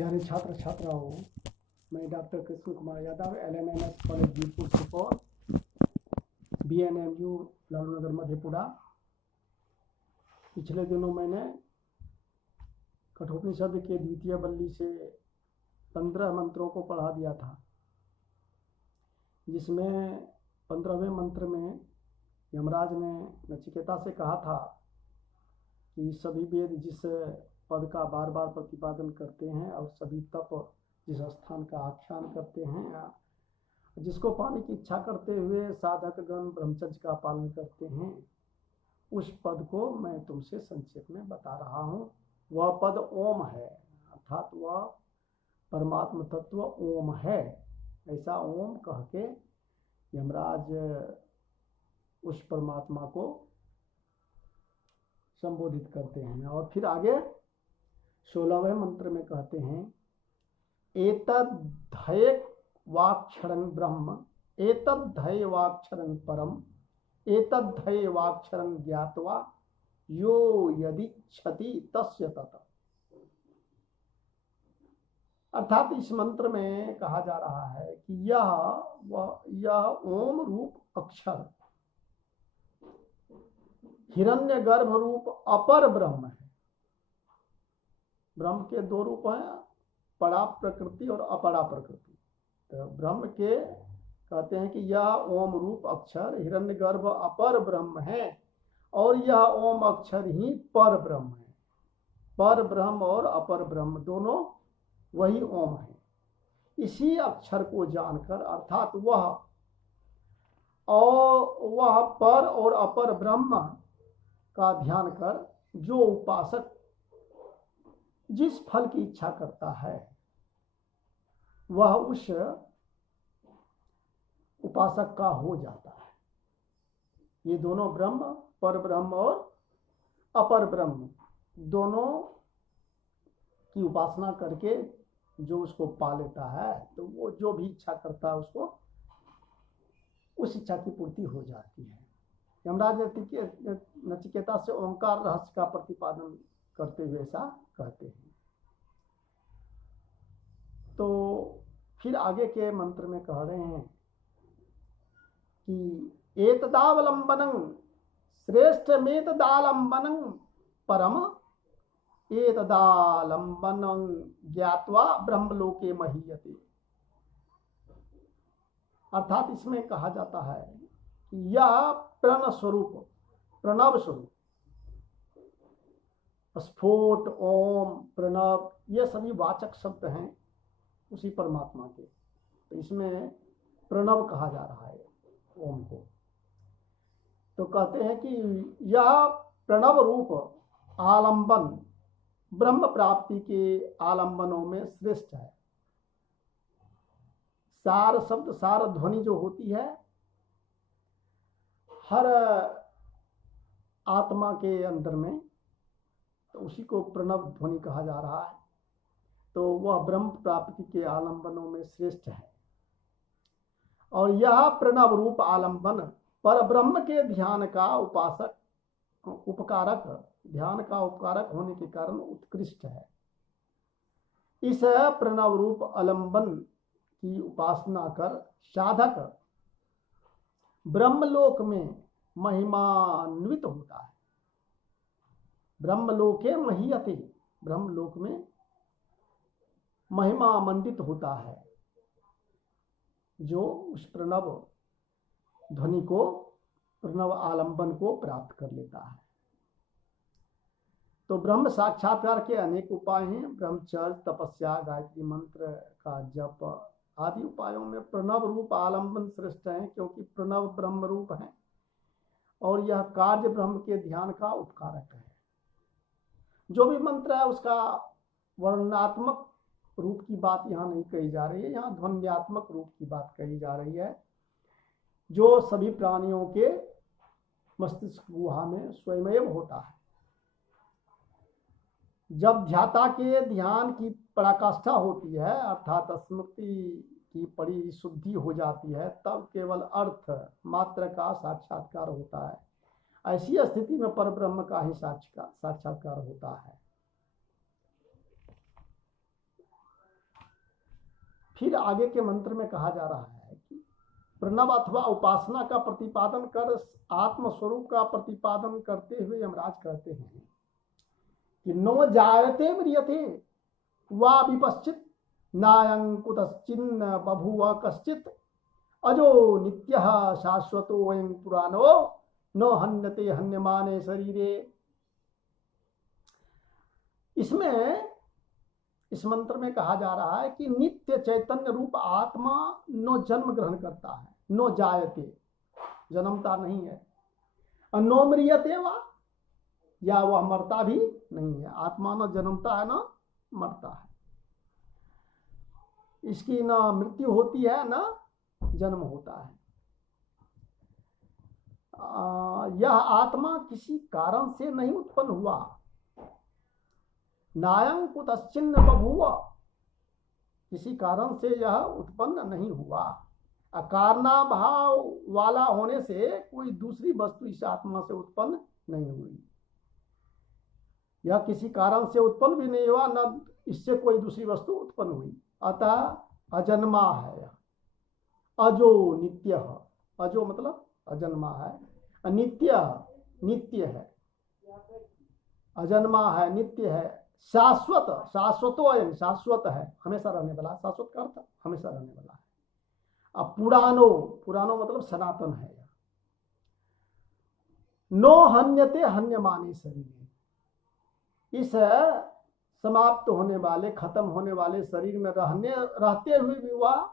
प्यारे छात्र छात्राओं, मैं doctor Krishna Kumar Yadav, LNMS college Birpur Supaul, BNMU Lalu Nagar Madhepura. पिछले दिनों मैंने कठोपनिषद के द्वितीय बल्ली से 15 मंत्रों को पढ़ा दिया था, जिसमें 15वें मंत्र में यमराज ने नचिकेता से कहा था कि सभी वेद जिस पद का बार बार प्रतिपादन करते हैं और सभी तप जिस स्थान का आख्यान करते हैं, जिसको पाने की इच्छा करते हुए साधक गण ब्रह्मचर्य का पालन करते हैं, उस पद को मैं तुमसे संक्षेप में बता रहा हूँ। वह पद ओम है, अर्थात वह परमात्म तत्व ओम है। ऐसा ओम कह के यमराज उस परमात्मा को संबोधित करते हैं। और फिर आगे 16वें मंत्र में कहते हैं, एतद्धय वाक्षरं ब्रह्म, एतद्धय वाक्षरं परम, एतद्धय वाक्षरं ज्ञात्वा यो यदिच्छति तस्य तत्। अर्थात इस मंत्र में कहा जा रहा है कि यह ओम रूप अक्षर हिरण्यगर्भ रूप अपर ब्रह्म है। ब्रह्म के दो रूप हैं, परा प्रकृति और अपरा प्रकृति। तो ब्रह्म के कहते हैं कि यह ओम रूप अक्षर हिरण्यगर्भ अपर ब्रह्म है और यह ओम अक्षर ही पर ब्रह्म है। पर ब्रह्म और अपर ब्रह्म दोनों वही ओम है। इसी अक्षर को जानकर, अर्थात वह पर और अपर ब्रह्म का ध्यान कर जो उपासक जिस फल की इच्छा करता है, वह उस उपासक का हो जाता है। ये दोनों ब्रह्म, पर ब्रह्म और अपर ब्रह्म, दोनों की उपासना करके जो उसको पा लेता है, तो वो जो भी इच्छा करता है उसको उस इच्छा की पूर्ति हो जाती है। यमराज नचिकेता से ओंकार रहस्य का प्रतिपादन करते हुए ऐसा कहते हैं। तो फिर आगे के मंत्र में कह रहे हैं कि एतदावलंबनं श्रेष्ठमेतदालंबनं परम, एतदालंबनं ज्ञात्वा ब्रह्मलोके महीयते। अर्थात इसमें कहा जाता है कि यह प्रणव स्वरूप, स्फोट, ओम, प्रणव, ये सभी वाचक शब्द हैं उसी परमात्मा के। तो इसमें प्रणव कहा जा रहा है ओम को। तो कहते हैं कि यह प्रणव रूप आलंबन ब्रह्म प्राप्ति के आलंबनों में श्रेष्ठ है। सार शब्द, सार ध्वनि जो होती है हर आत्मा के अंदर में, तो उसी को प्रणव ध्वनि कहा जा रहा है। तो वह ब्रह्म प्राप्ति के आलंबनों में श्रेष्ठ है। और यह प्रणव रूप आलंबन पर ब्रह्म के ध्यान का उपकारक होने के कारण उत्कृष्ट है। इस प्रणव रूप आलंबन की उपासना कर साधक ब्रह्मलोक में महिमान्वित होता है। ब्रह्मलोके महीयते, ब्रह्मलोक में महिमा मंडित होता है, जो उस प्रणव ध्वनि को, प्रणव आलंबन को प्राप्त कर लेता है। तो ब्रह्म साक्षात्कार के अनेक उपाय हैं। ब्रह्मचर्य, तपस्या, गायत्री मंत्र का जप आदि उपायों में प्रणव रूप आलंबन श्रेष्ठ है, क्योंकि प्रणव ब्रह्म रूप है और यह कार्य ब्रह्म के ध्यान का उपकारक है। जो भी मंत्र है उसका वर्णनात्मक रूप की बात यहाँ नहीं कही जा रही है, यहाँ ध्वन्यात्मक रूप की बात कही जा रही है, जो सभी प्राणियों के मस्तिष्क गुहा में स्वयमेव होता है। जब ध्याता के ध्यान की पराकाष्ठा होती है, अर्थात स्मृति की परिशुद्धि हो जाती है, तब केवल अर्थ मात्र का साक्षात्कार होता है। ऐसी स्थिति में परब्रह्म का ही साक्षात्कार होता है। फिर आगे के मंत्र में कहा जा रहा है कि प्रणव अथवा उपासना का प्रतिपादन कर आत्मस्वरूप का प्रतिपादन करते हुए यमराज कहते हैं कि नो जायते म्रियते वा विपश्चित नायं कुतश्चिन्न बभूव कश्चित अजो नित्यः शाश्वतो वयं पुराणो नो हन्यते हन्यमाने शरीरे। इसमें इस मंत्र में कहा जा रहा है कि नित्य चैतन्य रूप आत्मा नो जन्म ग्रहण करता है, नो जायते जन्मता नहीं है, और नो म्रियते वा या वह मरता भी नहीं है। आत्मा न जन्मता है न मरता है, इसकी न मृत्यु होती है न जन्म होता है। यह आत्मा किसी कारण से नहीं उत्पन्न हुआ। नायं कुतश्चिन्न बभूव, किसी कारण से यह उत्पन्न नहीं हुआ। अकारणाभाव वाला होने से कोई दूसरी वस्तु इस आत्मा से उत्पन्न नहीं हुई। यह किसी कारण से उत्पन्न भी नहीं हुआ, न इससे कोई दूसरी वस्तु उत्पन्न हुई। अतः अजन्मा है, अजो नित्य, अजो मतलब अजन्मा है, अनित्य नित्य है, अजन्मा है, नित्य है, शाश्वत, शाश्वतो अयं शाश्वत है, हमेशा रहने वाला, शाश्वत का अर्थ हमेशा रहने वाला है। अब पुरानो, पुरानो मतलब सनातन है। नो हन्यते हन्यमाने शरीर, इस समाप्त होने वाले, खत्म होने वाले शरीर में रहते हुए भी वह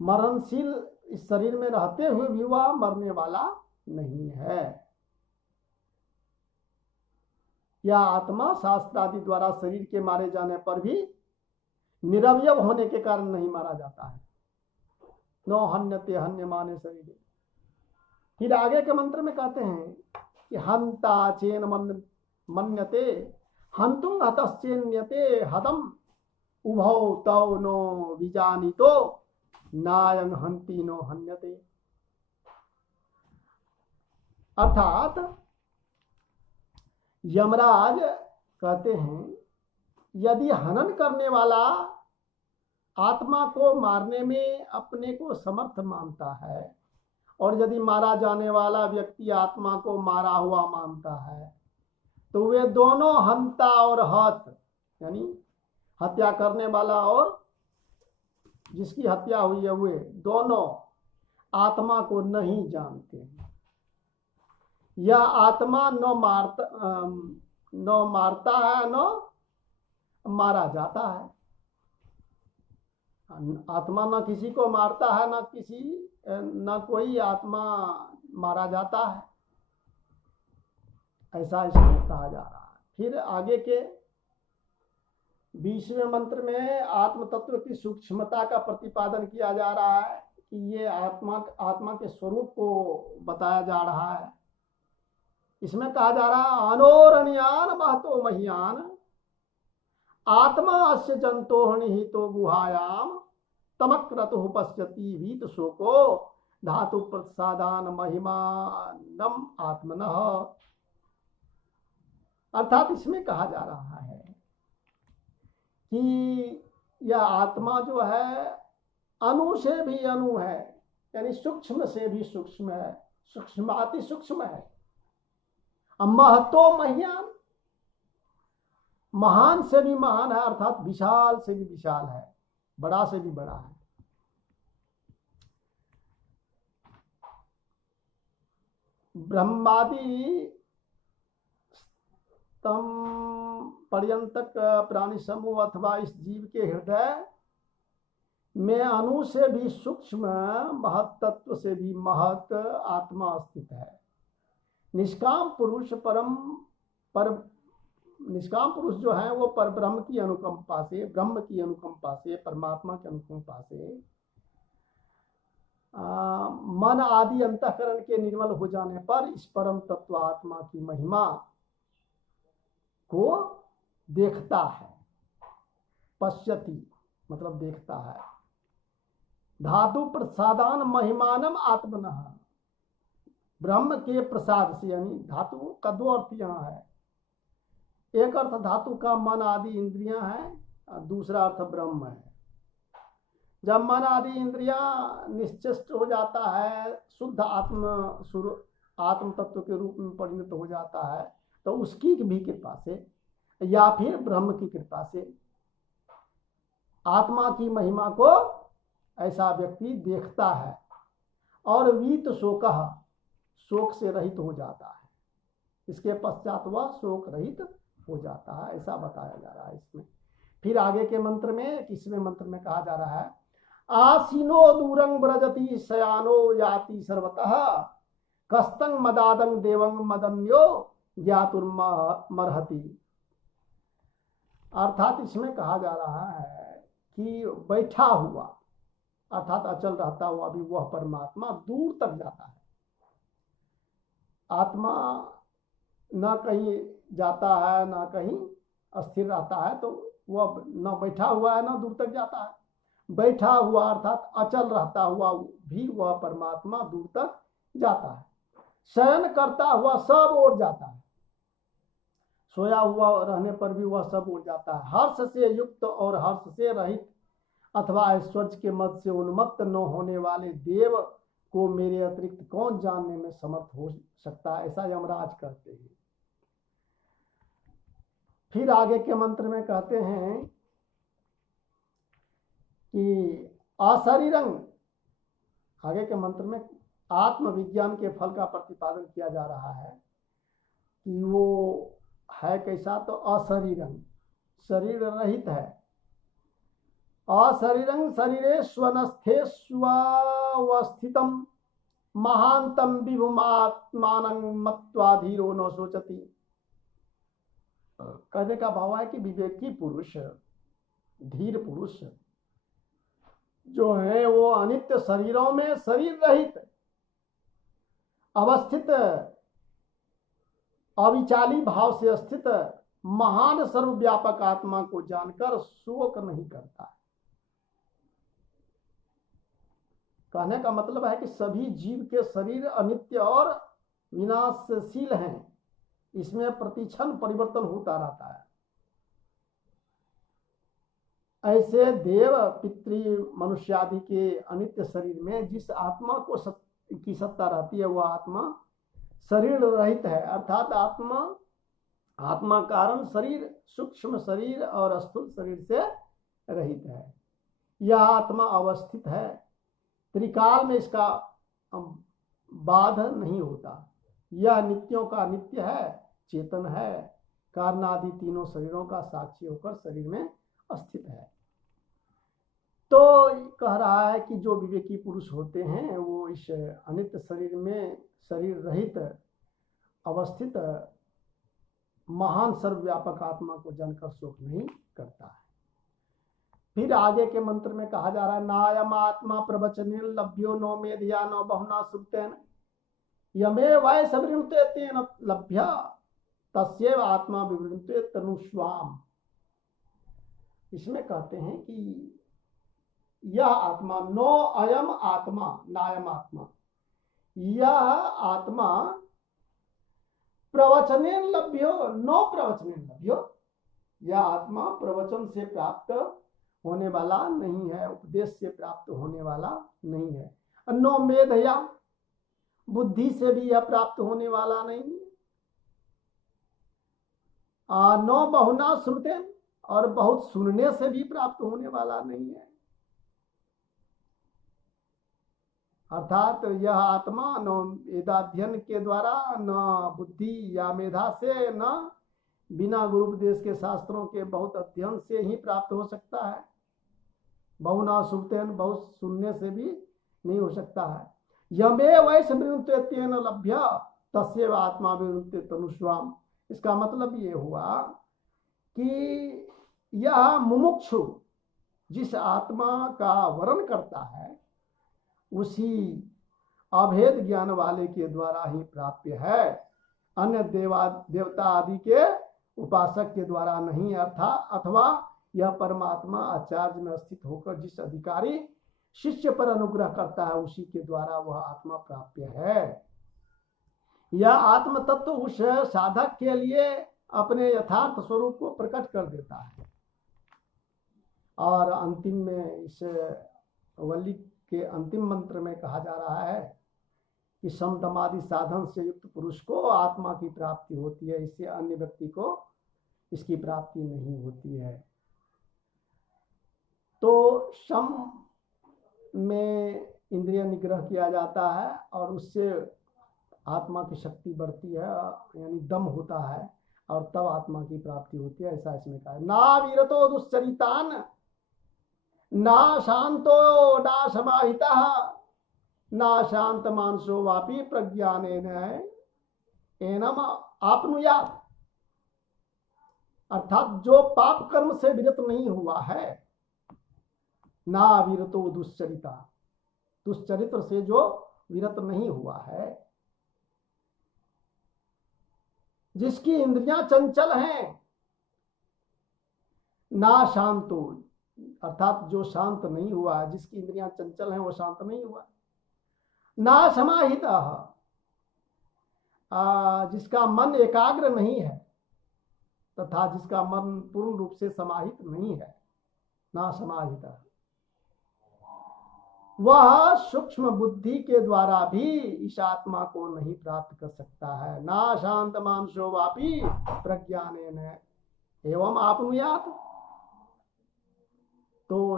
मरणशील, इस शरीर में रहते हुए भी वह मरने वाला नहीं है। यह आत्मा शास्त्र आदि द्वारा शरीर के मारे जाने पर भी निरवयव होने के कारण नहीं मारा जाता है। नो हन्यते हन्यमाने शरीर। फिर आगे के मंत्र में कहते हैं कि हंता चेन मन्यते हंतुं हतश्चेन्यते हतम उभौ तौ नो विजानीतो नायं हंति नो हन्यते। अर्थात यमराज कहते हैं यदि हनन करने वाला आत्मा को मारने में अपने को समर्थ मानता है और यदि मारा जाने वाला व्यक्ति आत्मा को मारा हुआ मानता है, तो वे दोनों हंता और हत, यानी हत्या करने वाला और जिसकी हत्या हुई है, वे दोनों आत्मा को नहीं जानते हैं। यह आत्मा न मारता है न मारा जाता है। आत्मा न किसी को मारता है, न कोई आत्मा मारा जाता है, ऐसा इसमें कहा जा रहा है। फिर आगे के 20वें मंत्र में आत्म तत्व की सूक्ष्मता का प्रतिपादन किया जा रहा है कि ये आत्मा के स्वरूप को बताया जा रहा है। इसमें कहा जा रहा है अनोरणीयान महतो मह्यान आत्मा अस्य जंतो निहितो गुहायाम तमक्रतु पश्यति वीत शोको धातु प्रसादान महिमानम आत्मनः। अर्थात इसमें कहा जा रहा है कि यह आत्मा जो है अणु से भी अणु है, यानी सूक्ष्म से भी सूक्ष्म है, सूक्ष्म अति सूक्ष्म है। महतो मह्यान, महान से भी महान है, अर्थात विशाल से भी विशाल है, बड़ा से भी बड़ा है। ब्रह्मादि तम पर्यंतक प्राणी समूह अथवा इस जीव के हृदय में अणु से भी सूक्ष्म, महत तत्व से भी महत आत्मा स्थित है। निष्काम पुरुष निष्काम पुरुष जो है वो पर ब्रह्म की अनुकंपा से, ब्रह्म की अनुकंपा से, परमात्मा की अनुकंपा से मन आदि अंतःकरण के निर्मल हो जाने पर इस परम तत्व आत्मा की महिमा को देखता है। पश्यति मतलब देखता है। धातु प्रसादान महिमानम आत्मनः, ब्रह्म के प्रसाद से, यानी धातु का दो अर्थ यहाँ है। एक अर्थ धातु का मन आदि इंद्रियां हैं, दूसरा अर्थ ब्रह्म है। जब मन आदि इंद्रिया निश्चिष्ट हो जाता है, शुद्ध आत्म तत्व के रूप में परिणत हो जाता है, तो उसकी भी कृपा से या फिर ब्रह्म की कृपा से आत्मा की महिमा को ऐसा व्यक्ति देखता है और वीत शोक, शोक से रहित हो जाता है। इसके पश्चात वह शोक रहित हो जाता है, ऐसा बताया जा रहा है इसमें। फिर आगे के मंत्र में 21वें मंत्र में कहा जा रहा है, आसीनो दूरंग ब्रजति शयानो याति सर्वतः कस्तंग मदादंग देवंग मदन्यो ज्ञातुर्मर्हति। अर्थात इसमें कहा जा रहा है कि बैठा हुआ अर्थात अचल रहता हुआ भी वह परमात्मा दूर तक जाता है। आत्मा न कहीं जाता है न कहीं अस्थिर रहता है, तो वह न बैठा हुआ है न दूर तक जाता है। बैठा हुआ अर्थात अचल रहता हुआ भी वह परमात्मा दूर तक जाता है। शयन करता हुआ सब ओर जाता है, सोया हुआ रहने पर भी वह सब ओर जाता है। हर्ष से युक्त और हर्ष से रहित अथवा ऐश्वर्य के मद से उन्मत्त न होने वाले देव को मेरे अतिरिक्त कौन जानने में समर्थ हो सकता है, ऐसा यमराज कहते हैं। फिर आगे के मंत्र में कहते हैं कि अशरीरंग, आगे के मंत्र में आत्मविज्ञान के फल का प्रतिपादन किया जा रहा है कि वो है कैसा, तो अशरीरंग, शरीर रहित है। अशरीरं शरीरे स्वनस्थे स्वस्थितम महांतम विभुमात्मानं मत्वाधीरो न सोचति। कहने का भाव है कि विवेकी पुरुष, धीर पुरुष जो है वो अनित्य शरीरों में शरीर रहित अवस्थित अविचाली भाव से स्थित महान सर्वव्यापक आत्मा को जानकर शोक नहीं करता। कहने का मतलब है कि सभी जीव के शरीर अनित्य और विनाशशील हैं, इसमें प्रतिक्षण परिवर्तन होता रहता है। ऐसे देव पितृ मनुष्यादि के अनित्य शरीर में जिस आत्मा को की सत्ता रहती है वह आत्मा शरीर रहित है। अर्थात आत्मा कारण शरीर, सूक्ष्म शरीर और स्थूल शरीर से रहित है। यह आत्मा अवस्थित है, त्रिकाल में इसका बाध नहीं होता। यह नित्यों का नित्य है, चेतन है, कारण आदि तीनों शरीरों का साक्षी होकर शरीर में स्थित है। तो कह रहा है कि जो विवेकी पुरुष होते हैं वो इस अनित्य शरीर में शरीर रहित अवस्थित महान सर्वव्यापक आत्मा को जानकर शोक नहीं करता है। फिर आगे के मंत्र में कहा जा रहा है, नायम आत्मा प्रवचने लभ्यो नो मेधिया नो बहुना सुतेन यमे वै सवृणुते तेन लभ्य तस्यैव आत्मा विवृणुते तनुष्वाम। इसमें कहते हैं कि यह आत्मा नो अयम आत्मा नायम आत्मा, यह आत्मा प्रवचने लभ्यो नो प्रवचने लभ्यो, यह आत्मा प्रवचन से प्राप्त होने वाला नहीं है, उपदेश से प्राप्त होने वाला नहीं है। नो मेधया, बुद्धि से भी यह प्राप्त होने वाला नहीं है। नो बहुना श्रुतेन, और बहुत सुनने से भी प्राप्त होने वाला नहीं है। अर्थात यह आत्मा न वेदाध्ययन के द्वारा, न बुद्धि या मेधा से, न बिना गुरुपदेश के शास्त्रों के बहुत अध्ययन से ही प्राप्त हो सकता है। बहुना सुनतेन, बहुत सुनने से भी नहीं हो सकता है। यमे वैश्य विनुते तेन लभ्य तस्यैव आत्मा विनुते तनुष्वाम। इसका मतलब ये हुआ कि यह मुमुक्षु जिस आत्मा का वर्ण करता है उसी अभेद ज्ञान वाले के द्वारा ही प्राप्य है, अन्य देवता आदि के उपासक के द्वारा नहीं। अथवा यह परमात्मा आचार्य में स्थित होकर जिस अधिकारी शिष्य पर अनुग्रह करता है उसी के द्वारा वह आत्मा प्राप्य है। यह आत्म तत्व उस साधक के लिए अपने यथार्थ स्वरूप को प्रकट कर देता है और अंतिम में इस वल्ली के अंतिम मंत्र में कहा जा रहा है कि शम दम आदि साधन से युक्त पुरुष को आत्मा की प्राप्ति होती है, इससे अन्य व्यक्ति को इसकी प्राप्ति नहीं होती है। तो शम में इंद्रिय निग्रह किया जाता है और उससे आत्मा की शक्ति बढ़ती है, यानी दम होता है, और तब आत्मा की प्राप्ति होती है, ऐसा इसमें कहा है। ना वीरतो दुश्चरितान ना शांतो ना समाहिता ना शांत मानसो वापी प्रज्ञानेन एनम आपनुयात। अर्थात जो पाप कर्म से विरत नहीं हुआ है, ना वीरतो दुश्चरिता, दुश्चरित्र से जो विरत नहीं हुआ है, जिसकी इंद्रियां चंचल हैं, ना शांतो अर्थात जो शांत नहीं हुआ है, जिसकी इंद्रियां चंचल हैं वो शांत नहीं हुआ, ना समाहित जिसका मन एकाग्र नहीं है तथा जिसका मन पूर्ण रूप से समाहित नहीं है, ना समाहित, वह सूक्ष्म बुद्धि के द्वारा भी इस आत्मा को नहीं प्राप्त कर सकता है। ना शांत मानसो वापी प्रज्ञानेन एवं आपनुयात, तो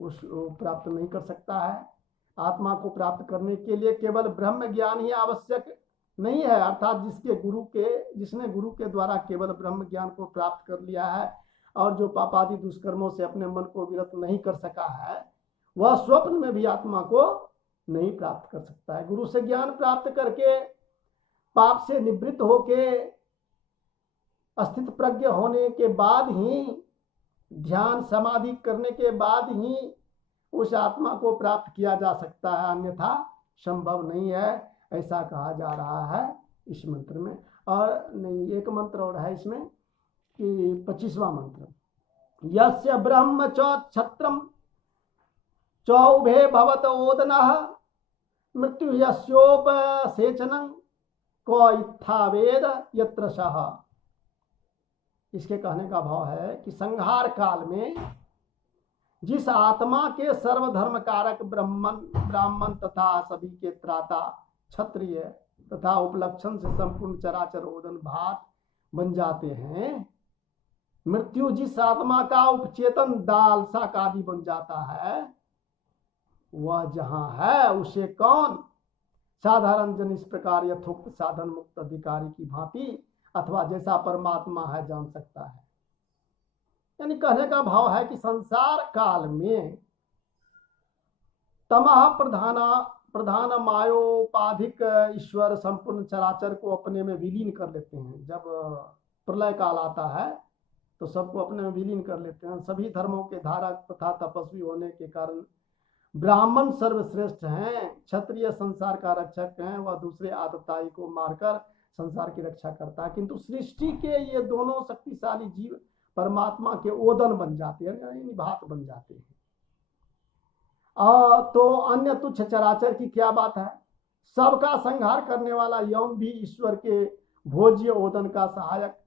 उस प्राप्त नहीं कर सकता है। आत्मा को प्राप्त करने के लिए केवल ब्रह्म ज्ञान ही आवश्यक नहीं है, अर्थात जिसने गुरु के द्वारा केवल ब्रह्म ज्ञान को प्राप्त कर लिया है और जो पापादि दुष्कर्मों से अपने मन को विरत नहीं कर सका है, वह स्वप्न में भी आत्मा को नहीं प्राप्त कर सकता है। गुरु से ज्ञान प्राप्त करके पाप से निवृत्त होके अस्तित्व प्रज्ञ होने के बाद ही, ध्यान समाधि करने के बाद ही उस आत्मा को प्राप्त किया जा सकता है, अन्यथा संभव नहीं है, ऐसा कहा जा रहा है इस मंत्र में। और नहीं, एक मंत्र और है इसमें कि 25वां मंत्र, यस्य ब्रह्म च छत्रम चौभे भवत ओदनः मृत्यु यस्योपसेचनं को इत्था वेद यत्र सः। इसके कहने का भाव है कि संहार काल में जिस आत्मा के सर्वधर्म कारक ब्राह्मण तथा सभी के त्राता क्षत्रिय तथा उपलक्षण से संपूर्ण चराचर ओदन भात बन जाते हैं, मृत्यु जिस आत्मा का उपचेतन दाल शाक आदि बन जाता है, वह जहां है उसे कौन साधारण जन इस प्रकार यथोक्त साधन मुक्त अधिकारी की भांति अथवा जैसा परमात्मा है जान सकता है। यानी कहने का भाव है कि संसार काल में तमः प्रधान मायोपाधिक ईश्वर संपूर्ण चराचर को अपने में विलीन कर लेते हैं। जब प्रलय काल आता है तो सबको अपने में विलीन कर लेते हैं। सभी धर्मों के धारक तथा तपस्वी होने के कारण ब्राह्मण सर्वश्रेष्ठ हैं, क्षत्रिय संसार का रक्षक हैं, वह दूसरे आदताई को मारकर संसार की रक्षा करता है। किंतु सृष्टि के ये दोनों शक्तिशाली जीव परमात्मा के ओदन बन जाते हैं, यानी भात बन जाते हैं। तो अन्य तुच्छ चराचर की क्या बात है, सबका संहार करने वाला यम भी ईश्वर के भोज्य ओदन का सहायक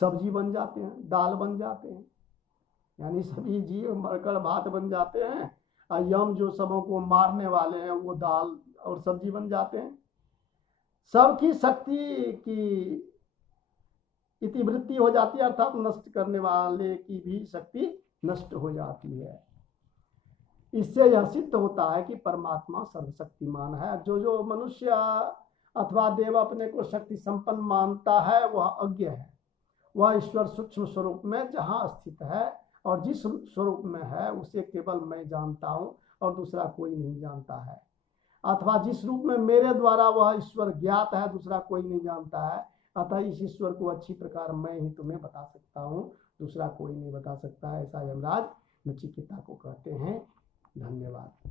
सब्जी बन जाते हैं, दाल बन जाते हैं, यानी सभी जीव मरकर भात बन जाते हैं। यम जो सबों को मारने वाले हैं वो दाल और सब्जी बन जाते हैं। सबकी शक्ति की इतिवृत्ति हो जाती है, अर्थात नष्ट करने वाले की भी शक्ति नष्ट हो जाती है। इससे यह सिद्ध होता है कि परमात्मा सर्वशक्तिमान है। जो मनुष्य अथवा देव अपने को शक्ति संपन्न मानता है वह अज्ञ है। वह ईश्वर सूक्ष्म स्वरूप में जहाँ स्थित है और जिस स्वरूप में है उसे केवल मैं जानता हूँ और दूसरा कोई नहीं जानता है, अथवा जिस रूप में मेरे द्वारा वह ईश्वर ज्ञात है दूसरा कोई नहीं जानता है। अतः इस ईश्वर को अच्छी प्रकार मैं ही तुम्हें बता सकता हूँ, दूसरा कोई नहीं बता सकता है, ऐसा यमराज नचिकेता को कहते हैं। धन्यवाद।